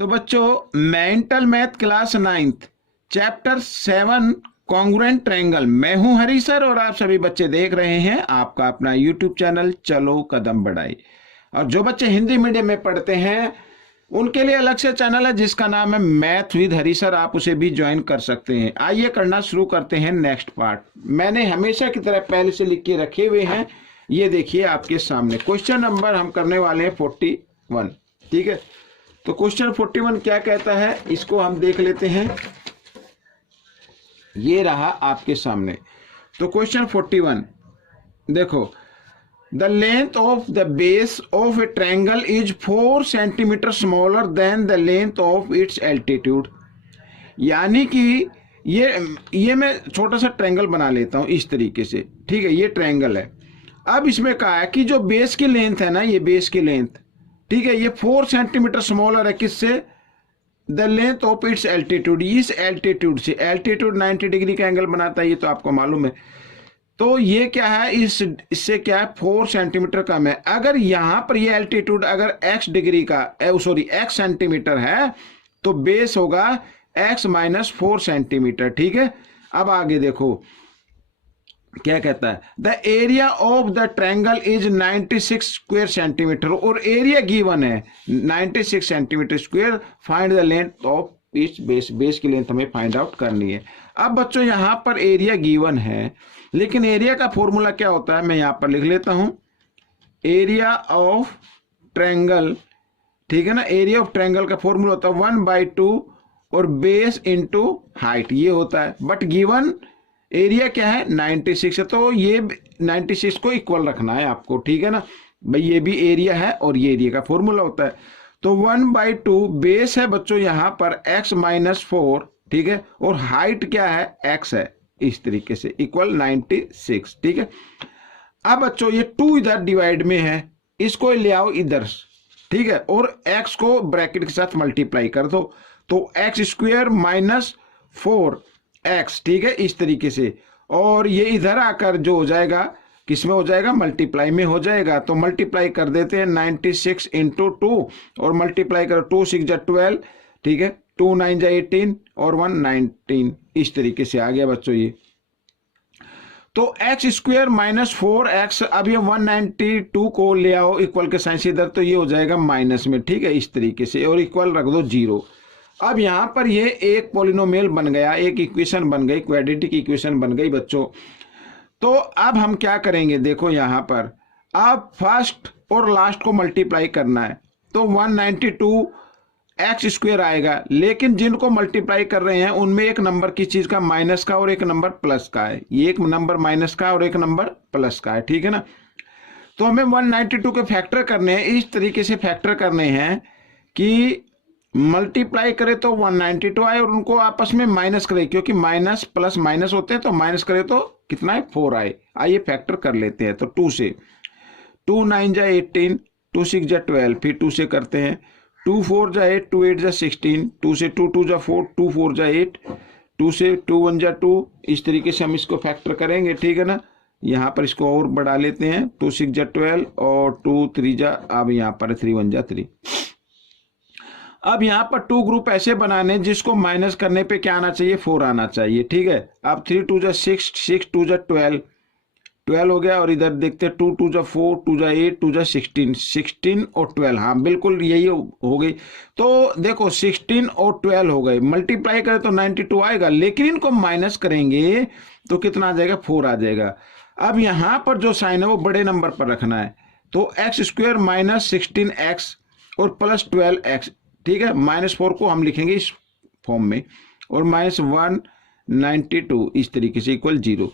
तो बच्चों mental math class 9th chapter 7 congruent triangle, मैं हूं हरी सर और आप सभी बच्चे देख रहे हैं आपका अपना यूट्यूब चैनल चलो कदम बढ़ाई। और जो बच्चे हिंदी मीडियम में पढ़ते हैं उनके लिए अलग से चैनल है जिसका नाम है मैथ विद हरी सर, आप उसे भी ज्वाइन कर सकते हैं। आइए करना शुरू करते हैं नेक्स्ट पार्ट। मैंने हमेशा की तरह पहले से लिख के रखे हुए हैं, ये देखिए आपके सामने। क्वेश्चन नंबर हम करने वाले हैं 41। ठीक है, तो क्वेश्चन 41 क्या कहता है इसको हम देख लेते हैं। ये रहा आपके सामने। तो क्वेश्चन 41 देखो, the length of the base of A triangle is 4 centimetre smaller than the length of its altitude. यानी कि ये मैं छोटा सा ट्रायंगल बना लेता हूं इस तरीके से। ठीक है, ये ट्रायंगल है। अब इसमें कहा है कि जो बेस की लेंथ है ना, ये बेस की लेंथ, ठीक है, ये 4 सेंटीमीटर स्मॉलर है किससे? The length of its altitude, इस एल्टीट्यूड से। एल्टीट्यूड 90 डिग्री का एंगल बनाता है, ये तो आपको मालूम है। तो ये क्या है, इससे क्या है, 4 सेंटीमीटर कम है। अगर यहां पर ये एल्टीट्यूड अगर x डिग्री का x सेंटीमीटर है तो बेस होगा x माइनस 4 सेंटीमीटर। ठीक है, अब आगे देखो क्या कहता है, the area of the triangle is 96 square centimetre, और एरिया गिवन है 96 centimetre square. Find the length of each base, base की लेंथ हमें फाइंड आउट करनी है। अब बच्चों यहां पर एरिया गिवन है, लेकिन एरिया का फॉर्मूला क्या होता है मैं यहां पर लिख लेता हूं। एरिया ऑफ ट्रायंगल, ठीक है ना, एरिया ऑफ ट्रायंगल का फॉर्मूला होता है 1/2 और बेस इंटू हाइट, ये होता है। बट गिवन एरिया क्या है 96 है, तो ये 96 को इक्वल रखना है आपको। ठीक है ना भाई, ये भी एरिया है और ये एरिया का फॉर्मूला होता है। तो 1/2 बेस है बच्चों यहां पर x माइनस 4, ठीक है, और हाइट क्या है x है, इस तरीके से इक्वल 96। ठीक है, अब बच्चों ये 2 इधर डिवाइड में है, इसको ले आओ इधर, ठीक है, और x को ब्रैकेट के साथ मल्टीप्लाई कर दो, तो x स्क्वायर माइनस 4x, ठीक है, इस तरीके से। और ये इधर आकर जो हो जाएगा किसमें हो जाएगा, मल्टीप्लाई में हो जाएगा। तो मल्टीप्लाई कर देते हैं 96 इंटू 2 और मल्टीप्लाई करो 2 6 जा 12, ठीक है, 2 9 जा 18 और 1 19, इस तरीके से आ गया बच्चों ये। तो एक्स स्क्वायर माइनस 4x, अब ये 192 को ले आओ इक्वल के साइन से इधर, तो ये हो जाएगा माइनस में, ठीक है, इस तरीके से, और इक्वल रख दो 0। अब यहां पर ये एक पॉलिनोमियल बन गया, एक इक्वेशन बन गई, क्वाड्रेटिक इक्वेशन बन गई बच्चों। तो अब हम क्या करेंगे, देखो यहां पर अब फर्स्ट और लास्ट को मल्टीप्लाई करना है, तो 192 एक्स स्क्वायर आएगा। लेकिन जिनको मल्टीप्लाई कर रहे हैं उनमें एक नंबर किस चीज का, माइनस का, और एक नंबर प्लस का है। ये एक नंबर माइनस का और एक नंबर प्लस का है, ठीक है ना। तो हमें 192 के फैक्टर करने हैं, इस तरीके से फैक्टर करने हैं कि मल्टीप्लाई करे तो 192 आए और उनको आपस में माइनस करे, क्योंकि माइनस प्लस माइनस होते हैं, तो माइनस करे तो कितना है, 4 आए। आइए फैक्टर कर लेते हैं। तो 2 से 2 9 जा 18, 2 6 जा 12, फिर 2 से करते हैं, 2 4 जा 8, 2 8 जा 16, 2 से 2 2 जा 4, 2 4 जा 8, 2 से 2 1 जा 2, इस तरीके से हम इसको फैक्टर करेंगे। ठीक है ना, यहाँ पर इसको और बढ़ा लेते हैं, 2 6 जा 12 और 2 3 जा, अब यहाँ पर 3 1 जा 3। अब यहाँ पर 2 ग्रुप ऐसे बनाने जिसको माइनस करने पे क्या आना चाहिए, 4 आना चाहिए। ठीक है, अब 3 2 जा 6, 6 2 जा 12 हो गया, और इधर देखते हैं 2 2 जा 4, 2 जा 8, 2 जा 16, 16 और 12, हाँ बिल्कुल यही हो गई। तो देखो 16 और 12 हो गए, मल्टीप्लाई करें तो 92 आएगा, लेकिन इनको माइनस करेंगे तो कितना आ जाएगा, 4 आ जाएगा। अब यहाँ पर जो साइन है वो बड़े नंबर पर रखना है, तो एक्स स्क्वायर माइनस 16x और प्लस 12x, ठीक है, -4 को हम लिखेंगे इस फॉर्म में, और -192 इस तरीके से इक्वल 0।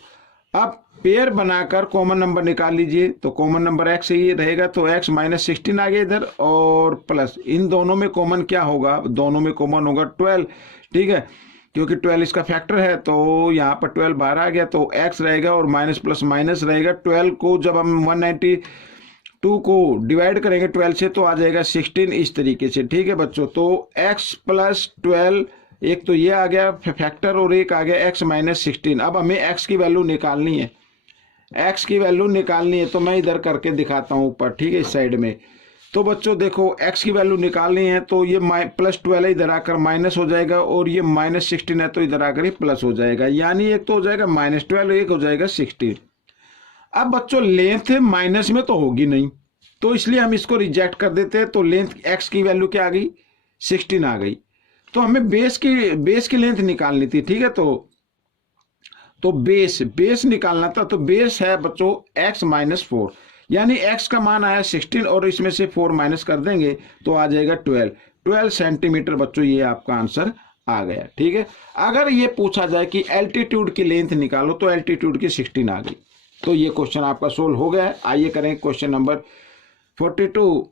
अब पेयर बनाकर कॉमन नंबर निकाल लीजिए, तो कॉमन नंबर x ही रहेगा, तो x माइनस 16 आ गया इधर, और प्लस इन दोनों में कॉमन क्या होगा, दोनों में कॉमन होगा 12, ठीक है, क्योंकि 12 इसका फैक्टर है, तो यहाँ पर 12 बाहर आ गया, तो x रहेगा और माइनस प्लस माइनस रहेगा। 12 को जब हम 192 को डिवाइड करेंगे 12 से तो आ जाएगा 16, इस तरीके से। ठीक है बच्चों, तो x प्लस 12, एक तो ये आ गया फैक्टर और एक आ गया x माइनस 16। अब हमें x की वैल्यू निकालनी है, x की वैल्यू निकालनी है, तो मैं इधर करके दिखाता हूं ऊपर, ठीक है, इस साइड में। तो बच्चों देखो x की वैल्यू निकालनी है तो ये +12 इधर आकर माइनस हो जाएगा और ये -16 है तो इधर आकर ये प्लस हो जाएगा, यानी एक तो हो जाएगा -12, एक हो जाएगा 16। अब बच्चों लेंथ माइनस में तो होगी नहीं, तो इसलिए हम इसको रिजेक्ट कर देते हैं। तो लेंथ x की वैल्यू क्या आ गई, 16 आ गई। तो हमें बेस की लेंथ निकालनी थी, ठीक है। तो बेस निकालना था, तो बेस है बच्चों x - 4, यानी x का मान आया 16 और इसमें से 4 माइनस कर देंगे तो आ जाएगा 12 सेंटीमीटर। बच्चों ये आपका आंसर आ गया, ठीक है। अगर ये पूछा जाए कि एल्टीट्यूड की लेंथ निकालो तो एल्टीट्यूड की 16 आ गई, तो ये क्वेश्चन आपका सोल्व हो गया है। आइए करें क्वेश्चन नंबर 42।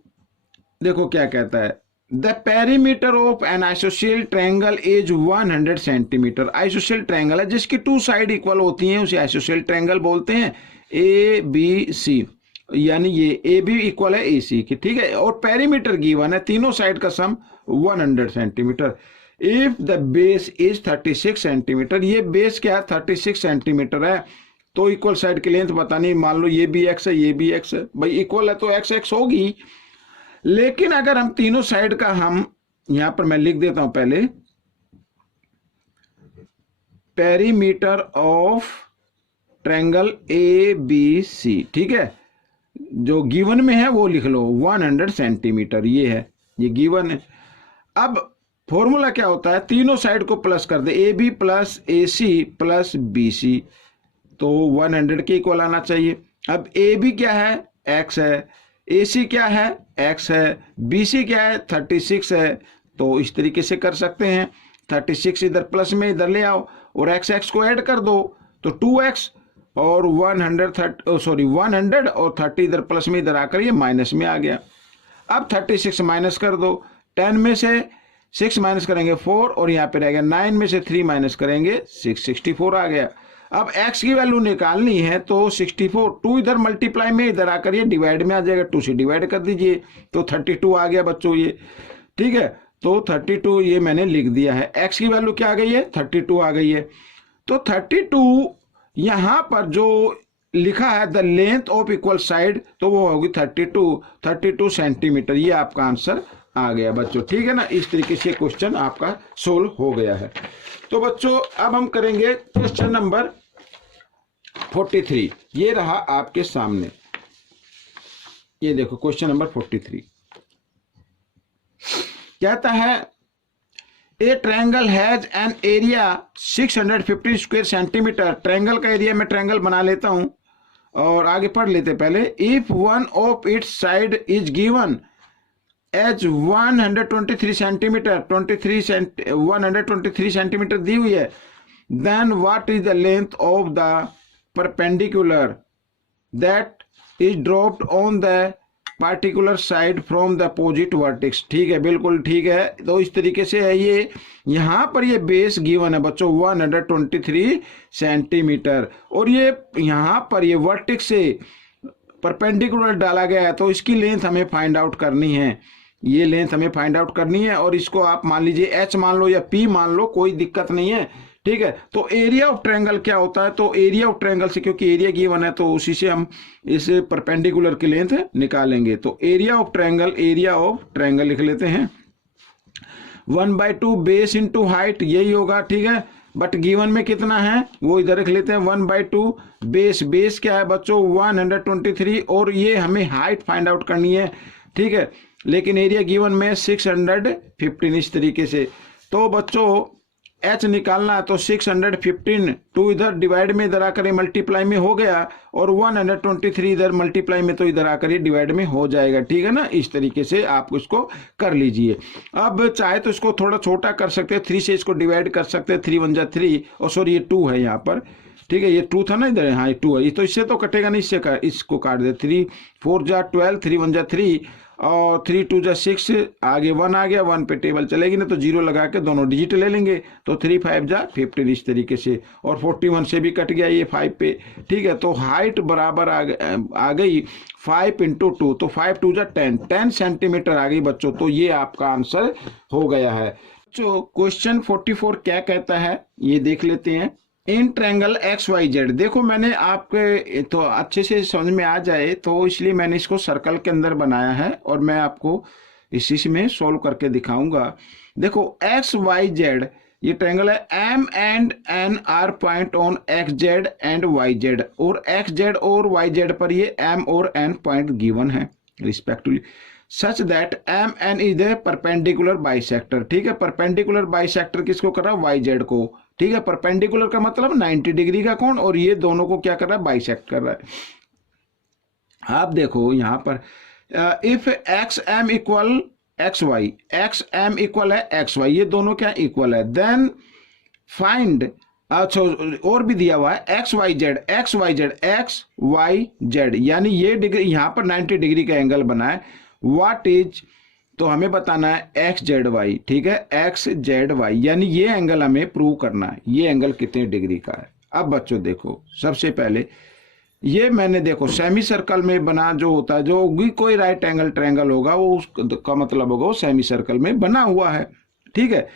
देखो क्या कहता है, the perimeter of an isosceles triangle is 100 centimetre. Isosceles triangle है जिसकी 2 साइड इक्वल होती हैं, उसे आइसोसेल ट्रायंगल बोलते हैं। ABC, यानी ये AB इक्वल है AC की, ठीक है। और पेरीमीटर गिवन है, तीनों साइड का सम 100 centimetre. If the base is 36 centimetre, ये बेस क्या है 36 सेंटीमीटर है, तो इक्वल साइड की लेंथ बतानी, मान लो ये भी x है ये भी x है, भाई इक्वल है तो x होगी। लेकिन अगर हम तीनों साइड का, हम यहां पर मैं लिख देता हूं पहले, पेरीमीटर ऑफ ट्रायंगल ABC, ठीक है, जो गिवन में है वो लिख लो 100 सेंटीमीटर, ये है, ये गिवन है। अब फॉर्मूला क्या होता है, तीनों साइड को प्लस कर दे, AB + AC + BC, तो 100 के इक्वल आना चाहिए। अब AB क्या है, x है, AC क्या है, x है, BC क्या है, 36 है, तो इस तरीके से कर सकते हैं। 36 इधर प्लस में इधर ले आओ और x को ऐड कर दो, तो 2x और 100 और 30 इधर प्लस में इधर आकर ये माइनस में आ गया। अब 36 माइनस कर दो, 10 में से 6 माइनस करेंगे 4 और यहाँ पे रहेगा 9 में से 3 माइनस करेंगे 6, 64 आ गया। अब x की वैल्यू निकालनी है तो 64, 2 इधर मल्टीप्लाई में इधर आकर ये डिवाइड में आ जाएगा, 2 से डिवाइड कर दीजिए तो 32 आ गया बच्चों ये, ठीक है। तो 32 ये मैंने लिख दिया है। x की वैल्यू क्या आ गई है, 32 आ गई है। तो 32 यहां पर जो लिखा है the length of equal side, तो वो होगी 32 सेंटीमीटर, ये आपका आंसर आ गया बच्चों, ठीक है ना। इस तरीके से क्वेश्चन आपका सोल्व हो गया है। तो बच्चों अब हम करेंगे क्वेश्चन नंबर 43, ये रहा आपके सामने, ये देखो क्वेश्चन नंबर 43 कहता है, a triangle has an area 650 square centimetre. Triangle का एरिया मैं ट्रायंगल बना लेता हूं और आगे पढ़ लेते पहले। If one of its side is given as 123 centimetre, 123 centimetre दी हुई है, then what is the length of the perpendicular that is dropped on the particular side from the opposite vertex. ठीक है, बिल्कुल ठीक है। तो इस तरीके से है ये, यहां पर ये बेस गिवन है बच्चों 123 सेंटीमीटर और ये यहां पर ये वर्टेक्स से परपेंडिकुलर डाला गया है, तो इसकी लेंथ हमें फाइंड आउट करनी है, ये लेंथ हमें फाइंड आउट करनी है। और इसको आप मान लीजिए h मान लो या p मान लो, कोई दिक्कत नहीं है, ठीक है। तो एरिया ऑफ ट्रायंगल क्या होता है, तो एरिया ऑफ ट्रायंगल से, क्योंकि एरिया गिवन है तो उसी से हम इस परपेंडिकुलर की लेंथ निकालेंगे। तो एरिया ऑफ ट्रायंगल लिख लेते हैं 1/2 बेस इंटू हाइट, यही होगा, ठीक है। बट गिवन में कितना है वो इधर रख लेते हैं 1/2 बेस क्या है बच्चों 123 और ये हमें हाइट फाइंड आउट करनी है, ठीक है। लेकिन एरिया गिवन में 615 इस तरीके से। तो बच्चों h निकालना है तो 615 2 इधर डिवाइड में इधर आकर मल्टीप्लाई में हो गया और 123 इधर मल्टीप्लाई में तो इधर आकर ये डिवाइड में हो जाएगा, ठीक है ना। इस तरीके से आप इसको कर लीजिए। अब चाहे तो इसको थोड़ा छोटा कर सकते हैं, 3 से इसको डिवाइड कर सकते हैं, 3 1 जा 3 और सॉरी ये 2 है यहाँ पर, ठीक है। ये 2 था ना इधर, हाँ ये 2 है, तो इससे तो कटेगा नहीं, इससे इसको काट दे। 3 4 जा 12, 3 1 जा 3 और 3 2 जा 6, आगे 1 आ गया, 1 पे टेबल चलेगी ना तो 0 लगा के दोनों डिजिट ले लेंगे, तो 3 5 जा 15 इस तरीके से। और 41 से भी कट गया ये 5 पे, ठीक है। तो हाइट बराबर आ गई 5 × 2, तो 5 2 जा 10 सेंटीमीटर आ गई बच्चों। तो ये आपका आंसर हो गया है। तो क्वेश्चन 44 क्या कहता है ये देख लेते हैं। In triangle X Y Z, देखो मैंने आपके तो अच्छे से समझ में आ जाए तो इसलिए मैंने इसको सर्कल के अंदर बनाया है और मैं आपको इसी में सोल्व करके दिखाऊंगा। देखो एक्स वाई जेड ये ट्रायंगल है, M and N are point on X Z and Y Z, और एक्स जेड और वाई जेड पर ये एम और एन पॉइंट गिवन है respectively, such that M N is a perpendicular bisector. ठीक है, परपेंडिकुलर बाइसेक्टर किसको कर रहा है? वाई जेड को। ठीक है, परपेंडिकुलर का मतलब 90 डिग्री का कोण, और ये दोनों को क्या कर रहा है? बाइसेक्ट कर रहा है। आप देखो यहां पर if X M equal X Y, X M equal है एक्स वाई, ये दोनों क्या इक्वल है, देन फाइंड, अच्छा और भी दिया हुआ है X Y Z, X Y Z, X Y Z, यानी ये डिग्री यहां पर 90 डिग्री का एंगल बना है। व्हाट इज, तो हमें बताना है एक्स जेड वाई। ठीक है, एक्स जेड वाई यानी ये एंगल हमें प्रूव करना है, ये एंगल कितने डिग्री का है। अब बच्चों देखो, सबसे पहले ये मैंने देखो सेमी सर्कल में बना जो होता है, जो भी कोई राइट एंगल ट्रायंगल होगा वो उसका मतलब होगा वो सेमी सर्कल में बना हुआ है। ठीक है,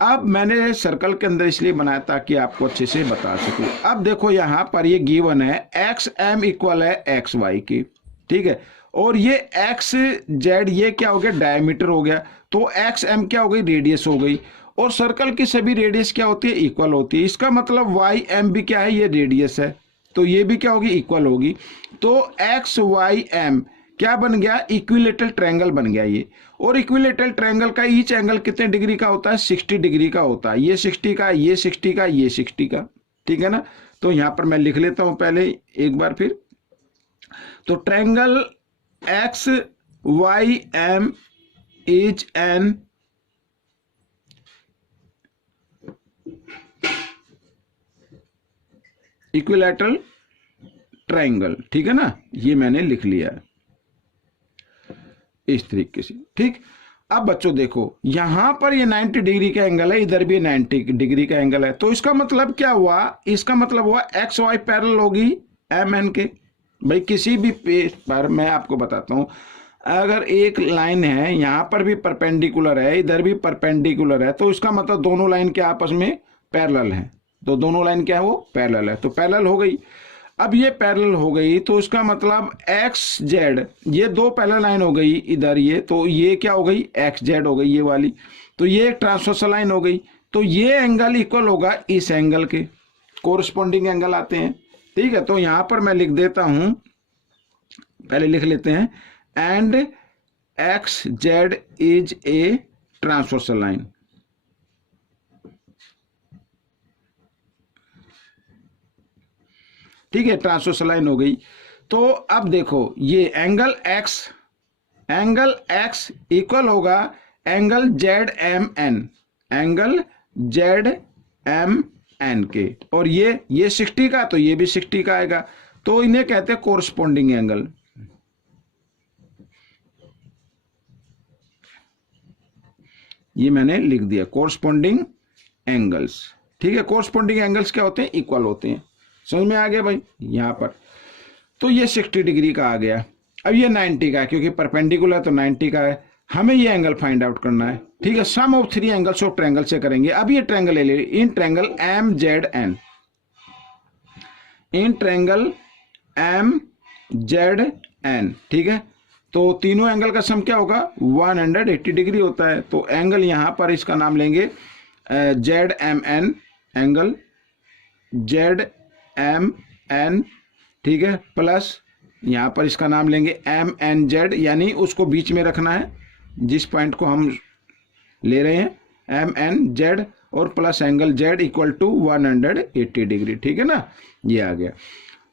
अब मैंने सर्कल के अंदर इसलिए बनाया ताकि आपको अच्छे से बता सकूं। अब देखो यहां पर ये गिवन है एक्स एम इक्वल है एक्स वाई की। ठीक है, और ये एक्स जेड ये क्या हो गया? डायमीटर हो गया, तो एक्स एम क्या हो गई? रेडियस हो गई, और सर्कल की सभी रेडियस क्या होती है? इक्वल होती है। इसका मतलब वाई एम भी क्या है? ये रेडियस है, तो ये भी क्या होगी? इक्वल होगी। तो एक्स वाई एम क्या बन गया? इक्विलेटरल ट्रायंगल बन गया ये। और इक्विलेटरल ट्रायंगल का ईच एंगल कितने डिग्री का होता है? 60 डिग्री का होता है। ये 60 का, ये 60 का, ये 60 का। ठीक है ना, तो यहां पर मैं लिख लेता हूं पहले एक बार फिर। तो triangle X Y M is an equilateral triangle. ठीक है ना, ये मैंने लिख लिया है इस तरीके से। ठीक, अब बच्चों देखो यहां पर ये 90 डिग्री का एंगल है, इधर भी 90 डिग्री का एंगल है, तो इसका मतलब क्या हुआ? इसका मतलब हुआ एक्स वाई पैरेलल होगी एम एन के। भाई किसी भी पेज पर मैं आपको बताता हूं, अगर एक लाइन है यहां पर भी परपेंडिकुलर है, इधर भी परपेंडिकुलर है, तो इसका मतलब दोनों लाइन के आपस में पैरेलल है, तो दोनों लाइन क्या है? वो पैरेलल है, तो पैरेलल हो गई। अब ये पैरेलल हो गई तो इसका मतलब एक्स जेड, ये दो पैरेलल लाइन हो गई इधर, ये तो ये क्या हो गई? एक्स जेड हो गई ये वाली, तो ये एक ट्रांसवर्सल लाइन हो गई, तो ये एंगल इक्वल होगा इस एंगल के, कोरिस्पॉन्डिंग एंगल आते हैं। ठीक है, तो यहां पर मैं लिख देता हूं, पहले लिख लेते हैं, and x Z is a transversal line. ठीक है, ट्रांसवर्सल लाइन हो गई। तो अब देखो ये एंगल एक्स इक्वल होगा angle Z M N, angle Z M N के, और ये 60 का, तो ये भी 60 का आएगा, तो इन्हें कहते हैं कोरस्पॉन्डिंग एंगल। ये मैंने लिख दिया कोरस्पॉन्डिंग एंगल्स। ठीक है, कोरस्पॉन्डिंग एंगल्स क्या होते हैं? इक्वल होते हैं। समझ में आ गया भाई? यहां पर तो ये 60 डिग्री का आ गया, अब ये 90 का है, क्योंकि परपेंडिकुलर तो 90 का है, हमें ये एंगल फाइंड आउट करना है। ठीक है, sum of 3 angles of triangle से करेंगे। अब ये ट्रायंगल ले ले, in triangle M Z N, in triangle M Z N. ठीक है, तो तीनों एंगल का सम क्या होगा? 180 डिग्री होता है, तो एंगल यहां पर इसका नाम लेंगे Z M N, angle Z M N. ठीक है, प्लस यहां पर इसका नाम लेंगे एम एन जेड, यानी उसको बीच में रखना है जिस पॉइंट को हम ले रहे हैं, एम एन जेड, और plus angle Z equal to 180 degree. ठीक है ना, ये आ गया।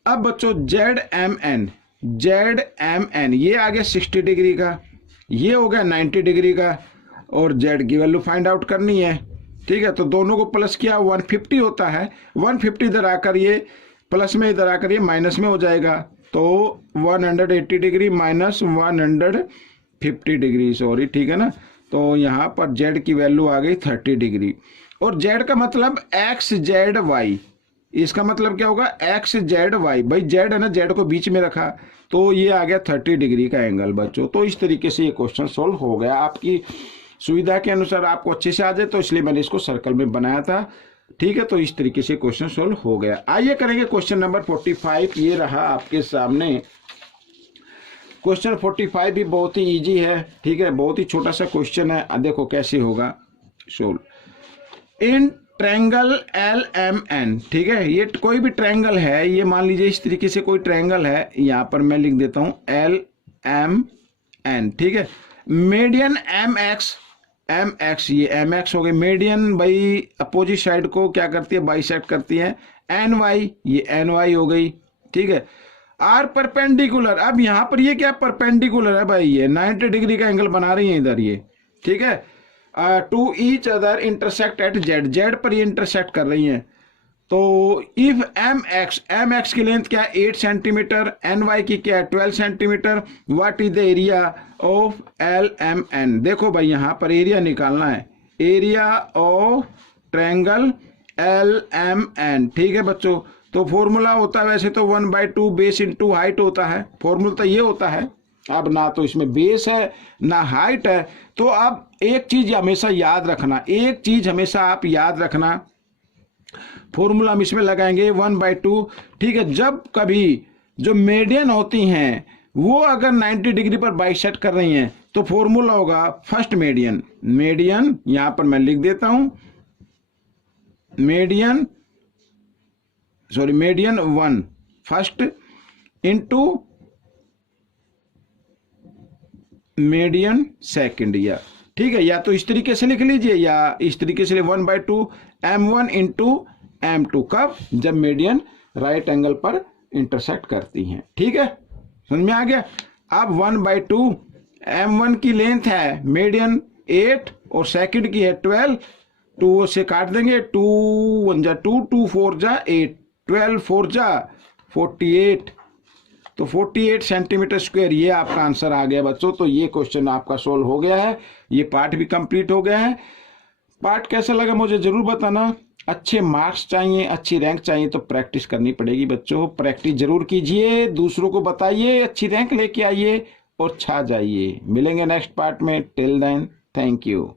अब बच्चों जेड एम एन ये आ गया 60 डिग्री का, ये हो गया 90 डिग्री का, और जेड की वैल्यू फाइंड आउट करनी है। ठीक है, तो दोनों को प्लस किया 150 होता है, 150 इधर आकर ये प्लस में, इधर आकर ये माइनस में हो जाएगा, तो 180 डिग्री माइनस 150 डिग्री, सॉरी। ठीक है ना, तो यहां पर जेड की वैल्यू आ गई 30 डिग्री, और जेड का मतलब एक्स जेड वाई, इसका मतलब क्या होगा? X Z Y. भाई जेड है ना, जेड को बीच में रखा, तो ये आ गया 30 डिग्री का एंगल बच्चों। तो इस तरीके से ये क्वेश्चन सोल्व हो गया। आपकी सुविधा के अनुसार आपको अच्छे से आ जाए, तो इसलिए मैंने इसको सर्कल में बनाया था। ठीक है, तो इस तरीके से क्वेश्चन सोल्व हो गया। आइए करेंगे क्वेश्चन नंबर 45। ये रहा आपके सामने क्वेश्चन 45 भी बहुत ही इजी है, ठीक है, बहुत ही छोटा सा क्वेश्चन है। देखो कैसे होगा solve. In triangle L M N, ठीक है, ये कोई भी ट्रायंगल है, ये मान लीजिए इस तरीके से कोई ट्रायंगल है, यहाँ पर मैं लिख देता हूँ एल एम एन, ठीक है। मीडियन एम एक्स, ये एम एक्स हो गई। मीडियन भाई अपोजिट साइड को क्या करती है, बाइसेक्ट करती है। एन वाई, ये एन वाई हो गई, ठीक है। आर परपेंडिकुलर, अब यहाँ पर ये क्या परपेंडिकुलर है भाई, ये 90 डिग्री का एंगल बना रही है इधर ये, ठीक है। To each other intersect at Z, Z पर ये इंटरसेक्ट कर रही हैं। तो इफ एम एक्स की लेंथ क्या है 8 सेंटीमीटर, एन वाई की क्या है 12 centimetre, what is the area of L M N. देखो भाई यहाँ पर एरिया निकालना है, area of triangle L M N, ठीक है बच्चों। तो फॉर्मूला होता है वैसे तो 1/2 बेस इंटू हाइट होता है, फॉर्मूला तो ये होता है। अब ना तो इसमें बेस है ना हाइट है, तो अब एक चीज हमेशा याद रखना, एक चीज हमेशा आप याद रखना, फॉर्मूला हम इसमें लगाएंगे 1/2, ठीक है। जब कभी जो मीडियन होती हैं वो अगर 90 डिग्री पर बाइसेक्ट कर रही हैं तो फॉर्मूला होगा फर्स्ट मीडियन, मीडियन यहां पर मैं लिख देता हूं, median 1 first into median second, या ठीक है, या तो इस तरीके से लिख लीजिए या इस तरीके से 1/2 m1 इंटू m2, कब, जब मीडियन राइट एंगल पर इंटरसेक्ट करती हैं, ठीक है, समझ में आ गया। अब 1/2 m1 की लेंथ है मीडियन 8 और सेकंड की है 12, 2 से काट देंगे, 2 1 जा 2, 2 4 जा 8, 12 4 जा 48, तो 48 सेंटीमीटर स्क्वायर, ये आपका आंसर आ गया बच्चों। तो ये क्वेश्चन आपका सोल्व हो गया है, ये पार्ट भी कंप्लीट हो गया है। पार्ट कैसा लगा मुझे जरूर बताना। अच्छे मार्क्स चाहिए, अच्छी रैंक चाहिए तो प्रैक्टिस करनी पड़ेगी बच्चों, प्रैक्टिस जरूर कीजिए, दूसरों को बताइए, अच्छी रैंक लेके आइए और छा जाइए। मिलेंगे नेक्स्ट पार्ट में, टिल देन थैंक यू।